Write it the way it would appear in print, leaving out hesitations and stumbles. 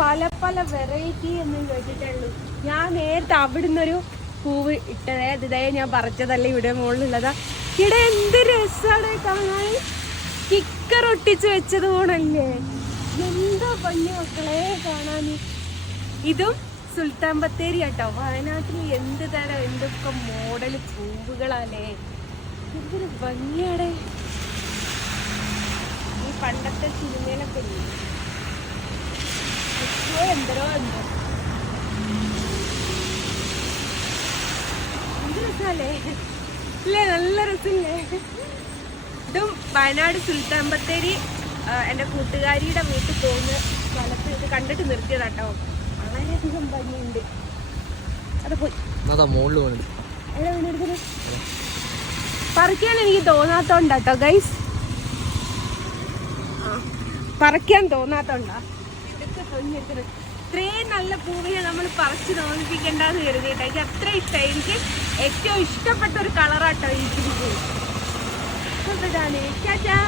പല പല വെറൈറ്റി എന്ന് കേട്ടിട്ടുള്ളൂ. ഞാൻ നേരത്തെ അവിടുന്ന് ഒരു പൂവ് ഇട്ടതേ, ഇതേ ഞാൻ പറിച്ചതല്ല, ഇവിടെ മുകളിലുള്ളതാ. ഇവിടെ എന്ത് രസാണ് കാണാൻ, സ്റ്റിക്കർ ഒട്ടിച്ച് വെച്ചത് പോണല്ലേ. എന്താ ഭംഗി മക്കളെ കാണാൻ. ഇതും സുൽത്താൻ ബത്തേരി കേട്ടോ. വയനാട്ടിൽ എന്ത് തരം എന്തൊക്കെ മോഡൽ പൂവുകളാലേ, എന്തൊരു ഭംഗിയാടെ. ഈ പണ്ടത്തെ സിനിമയിലൊക്കെ എന്തോ എന്തോ എന്ത് രസല്ലേ അല്ലേ, നല്ല രസല്ലേ. ഇതും വയനാട് സുൽത്താൻ ബത്തേരി എൻ്റെ കൂട്ടുകാരിയുടെ വീട്ടിൽ പോകുന്ന സ്ഥലത്ത് ഇത് കണ്ടിട്ട് നിർത്തിയതാട്ടോ. വളരെയധികം ഭംഗിയുണ്ട്. അത് പോയി പറിക്കാൻ എനിക്ക് തോന്നാത്തോണ്ടാട്ടോ ഗൈസ്, പറിക്കാൻ തോന്നാത്തോണ്ടാ. ഇത്രയും നല്ല പൂവിനെ നമ്മൾ പറിച്ച് നോക്കിപ്പിക്കണ്ടെന്ന് കരുതിയിട്ടോ. എനിക്ക് അത്ര ഇഷ്ടമായി. എനിക്ക് ഏറ്റവും ഇഷ്ടപ്പെട്ട ഒരു കളറാട്ടോ ഈ പൂവ്. ചാച്ചാ.